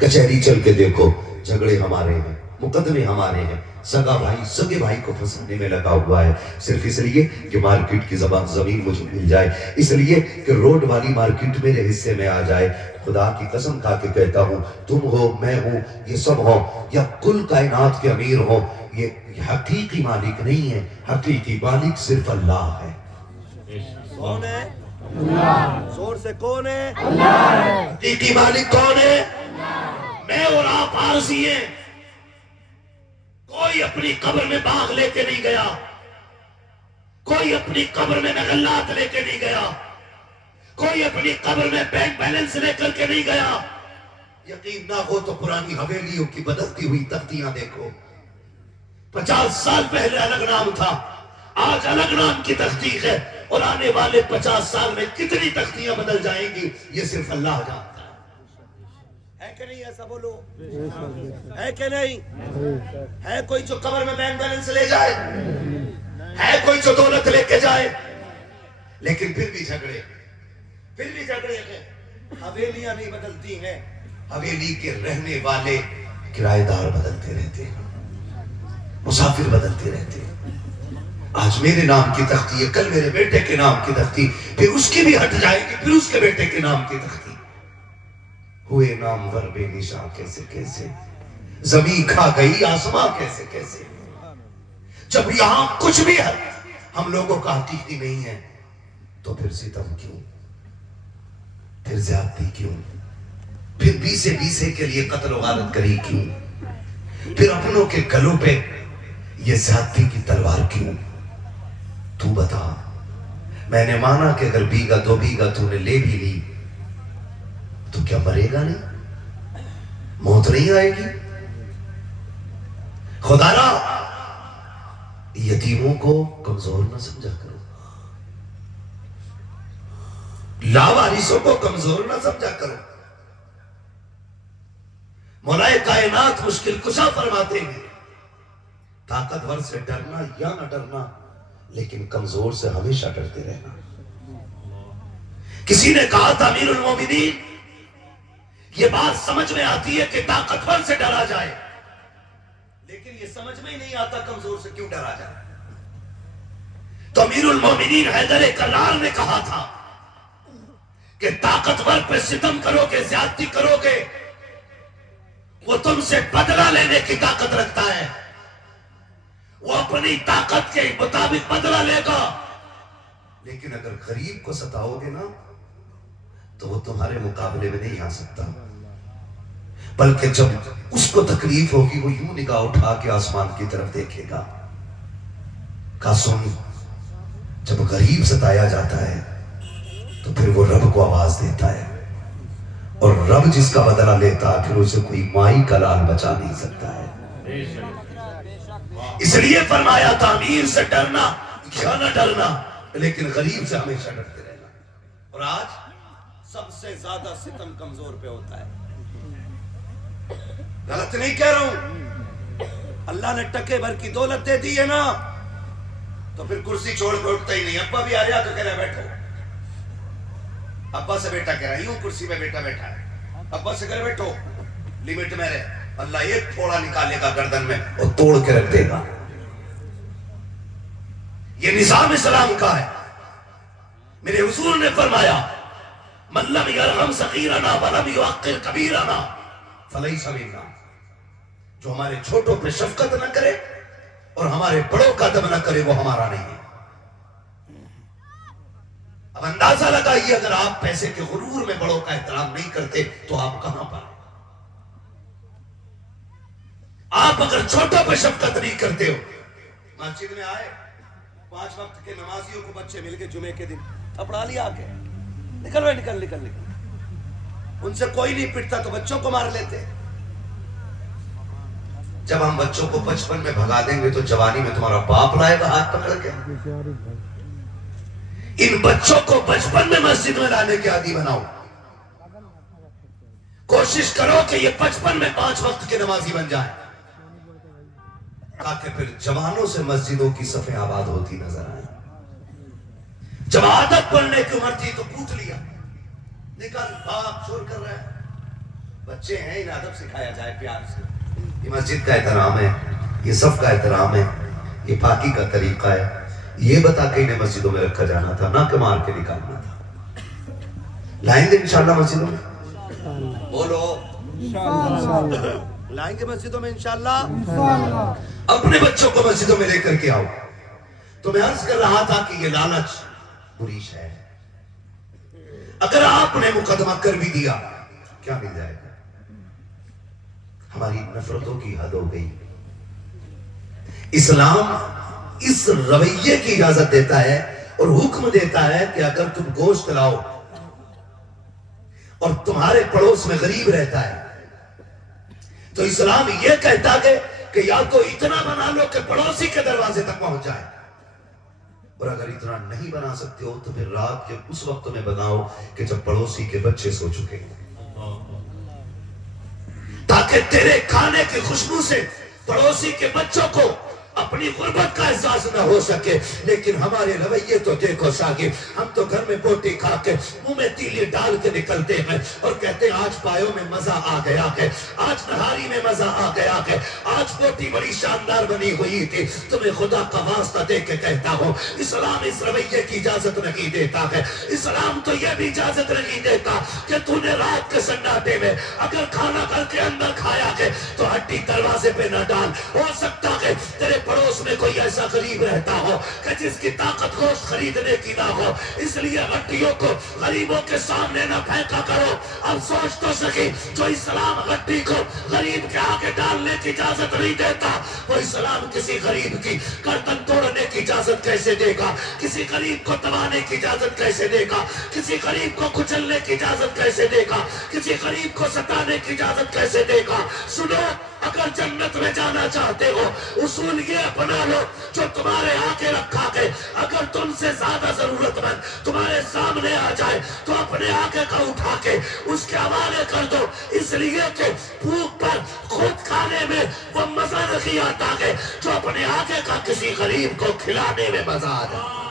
کچہری چل کے دیکھو، جھگڑے ہمارے ہیں، مقدمے ہمارے ہیں، سگا بھائی سگے بھائی کو پھنسانے میں لگا ہوا ہے، صرف اس لیے کہ مارکیٹ کی زمین مجھے مل جائے، اس لیے کہ روڈ والی مارکیٹ میرے حصے میں آ جائے۔ خدا کی قسم کھا کے کہتا ہوں، تم ہو، میں ہوں، یہ سب ہو، یا کل کائنات کے امیر ہو، یہ حقیقی مالک نہیں ہے، حقیقی مالک صرف اللہ ہے۔ کون ہے؟ اللہ۔ زور سے کون ہے؟ حقیقی مالک کون ہے؟ میں اور آپ عارضی ہیں۔ کوئی اپنی قبر میں باغ لے کے نہیں گیا، کوئی اپنی قبر میں مغلات لے کے نہیں گیا، کوئی اپنی قبر میں بینک بیلنس لے کر کے نہیں گیا۔ یقین نہ ہو تو پرانی حویلیوں کی بدلتی ہوئی تختیاں دیکھو۔ 50 سال پہلے الگ نام تھا، آج الگ نام کی تختی ہے، اور آنے والے 50 سال میں کتنی تختیاں بدل جائیں گی یہ صرف اللہ جانتا ہے کہ نہیں؟ ایسا بولو، ہے کہ نہیں؟ ہے کوئی جو قبر میں بینک بیلنس لے جائے؟ ہے کوئی جو دولت لے کے جائے؟ لیکن پھر بھی جھگڑے ہیں۔ حویلیاں نہیں بدلتی ہیں، حویلی کے رہنے والے کرایہ دار بدلتے رہتے ہیں، مسافر بدلتے رہتے ہیں۔ آج میرے نام کی تختی ہے، کل میرے بیٹے کے نام کی تختی، پھر اس کی بھی ہٹ جائے گی، پھر اس کے بیٹے کے نام کی تختی۔ ہوئے نامور بے نشاں کیسے کیسے، زمین کھا گئی آسمان کیسے کیسے۔ جب یہاں کچھ بھی ہے ہم لوگوں کا حقیقی نہیں ہے تو پھر ستم کیوں، پھر زیادتی کیوں، پھر بیسے بیسے کے لیے قتل و غارت کری کیوں، پھر اپنوں کے گلوں پہ یہ زیادتی کی تلوار کیوں؟ تو بتا، میں نے مانا کہ اگر بیگا 2 بیگا تو نے لے بھی لی تو کیا مرے گا نہیں؟ موت نہیں آئے گی؟ خدا را یتیموں کو کمزور نہ سمجھا کرو، لاوارثوں کو کمزور نہ سمجھا کرو۔ مولا کائنات مشکل کشا فرماتے ہیں، طاقتور سے ڈرنا یا نہ ڈرنا، لیکن کمزور سے ہمیشہ ڈرتے رہنا۔ کسی نے کہا تھا امیر المومنین، یہ بات سمجھ میں آتی ہے کہ طاقتور سے ڈرا جائے، لیکن یہ سمجھ میں ہی نہیں آتا کمزور سے کیوں ڈرا جائے۔ تو امیر المومنین حیدر کرار نے کہا تھا کہ طاقتور پہ ستم کرو گے، زیادتی کرو گے، وہ تم سے بدلہ لینے کی طاقت رکھتا ہے، وہ اپنی طاقت کے مطابق بدلہ لے گا، لیکن اگر غریب کو ستاؤ گے نا تو وہ تمہارے مقابلے میں نہیں آ سکتا، بلکہ جب اس کو تکلیف ہوگی وہ یوں نگاہ اٹھا کے آسمان کی طرف دیکھے گا۔ کہا سن، جب غریب ستایا جاتا ہے تو پھر وہ رب کو آواز دیتا ہے، اور رب جس کا بدلہ لیتا ہے پھر اسے کوئی مائی کا لال بچا نہیں سکتا ہے۔ اس لیے فرمایا تھا امیر سے ڈرنا یا نہ ڈرنا، لیکن غریب سے ہمیشہ ڈرتے رہنا۔ اور آج سب سے زیادہ ستم کمزور پہ ہوتا ہے۔ غلط نہیں کہہ رہا ہوں، اللہ نے ٹکے بھر کی دولت دے دی ہے نا، تو پھر کرسی چھوڑ کے اٹھتا ہی نہیں۔ ابا بھی آ رہا تو کہہ رہا بیٹھو، ابا سے بیٹا کہہ رہا یوں کرسی پہ بیٹا بیٹھا ہے، ابا سے کہہ رہا بیٹھو، لیمٹ میں رہے، اللہ ایک تھوڑا نکالے گا گردن میں اور توڑ کے رکھ دے گا۔ یہ نظام اسلام کا ہے۔ میرے حضور نے فرمایا من لم یرحم صغیرنا ولم یوقر کبیرنا فلیس منا، جو ہمارے چھوٹوں پہ شفقت نہ کرے اور ہمارے بڑوں کا ادب نہ کرے وہ ہمارا نہیں ہے۔ اب اندازہ لگائیے اگر آپ پیسے کے غرور میں بڑوں کا احترام نہیں کرتے تو آپ کہاں پر؟ آپ اگر چھوٹوں پہ شفقت نہیں کرتے ہو، مسجد میں آئے 5 وقت کے نمازیوں کو بچے مل کے جمعے کے دن تھپڑا لیا آ کے، نکل رہے نکل نکل نکل، ان سے کوئی نہیں پٹتا تو بچوں کو مار لیتے۔ جب ہم بچوں کو بچپن میں بھگا دیں گے تو جوانی میں تمہارا باپ لائے گا ہاتھ پکڑ کے۔ ان بچوں کو بچپن میں مسجد میں لانے کے عادی بناؤ، کوشش کرو کہ یہ بچپن میں 5 وقت کے نمازی بن جائیں، تاکہ پھر جوانوں سے مسجدوں کی صفیں آباد ہوتی نظر آئیں۔ جب عادت پڑھنے کی عمر تھی تو پوچھ لیا، نکل باپ شور کر رہا ہے، بچے ہیں، انہیں ادب سکھایا جائے پیار سے. یہ مسجد کا احترام ہے، یہ صف کا احترام ہے، یہ پاکی کا طریقہ ہے. یہ بتا کے انہیں مسجدوں میں رکھا جانا تھا، نہ کہ مار کے نکالنا تھا. لائیں گے انشاءاللہ مسجدوں میں؟ بولو لائیں گے مسجدوں میں انشاءاللہ. اپنے بچوں کو مسجدوں میں لے کر کے آؤ. تو میں عرض کر رہا تھا کہ یہ لالچ بری شے ہے. اگر آپ نے مقدمہ کر بھی دیا کیا مل جائے گا؟ ہماری نفرتوں کی حد ہو گئی. اسلام اس رویے کی اجازت دیتا ہے اور حکم دیتا ہے کہ اگر تم گوشت لاؤ اور تمہارے پڑوس میں غریب رہتا ہے تو اسلام یہ کہتا ہے کہ یا تو اتنا بنا لو کہ پڑوسی کے دروازے تک پہنچ جائے، اور اگر اتنا نہیں بنا سکتے ہو تو پھر رات کے اس وقت میں بناؤ کہ جب پڑوسی کے بچے سو چکے، تاکہ تیرے کھانے کی خوشبو سے پڑوسی کے بچوں کو اپنی غربت کا احساس نہ ہو سکے. لیکن ہمارے رویے تو دیکھو شاگرد، ہم تو گھر میں بوٹی کھا کے منہ میں تیلی ڈال کے نکلتے ہیں اور کہتے ہیں آج پایوں میں مزہ آ گیا ہے، آج نہاری میں مزہ آ گیا ہے، آج بوٹی بڑی شاندار بنی ہوئی تھی. تمہیں خدا کا واسطہ دے کے کہتا ہوں، اسلام اس رویے کی اجازت نہیں دیتا ہے. اسلام تو یہ بھی اجازت نہیں دیتا کہ تو نے رات کے سناٹے میں اگر کھانا گھر کے اندر کھایا ہے تو ہڈی دروازے پہ نہ ڈال. ہو سکتا ہے تیرے پڑوس میں کوئی ایسا غریب رہتا ہو کہ جس کی طاقت گوشت خریدنے کی نہ ہو، اس لیے ہڈیوں کو غریبوں کے سامنے نہ پھینکا کرو. اب سوچ تو سکی، جو اسلام ہڈی کو غریب کے آگے ڈالنے کی اجازت نہیں دیتا، وہ اسلام کسی غریب کی گردن توڑنے کی اجازت کیسے دے گا؟ کسی غریب کو دبانے کی اجازت کیسے دے گا؟ کسی غریب کو کچلنے کی اجازت کیسے دے گا؟ کسی غریب کو ستانے کی اجازت کیسے دے گا؟ سنو، اگر جنت میں جانا چاہتے ہو اصول یہ اپنا لو جو تمہارے آگے رکھا گئے. اگر تم سے زیادہ ضرورت مند تمہارے سامنے آ جائے تو اپنے آگے کا اٹھا کے اس کے حوالے کر دو، اس لیے کہ بھوک پر خود کھانے میں وہ مزہ نہیں آتا ہے جو اپنے آگے کا کسی غریب کو کھلانے میں مزہ آ جائے.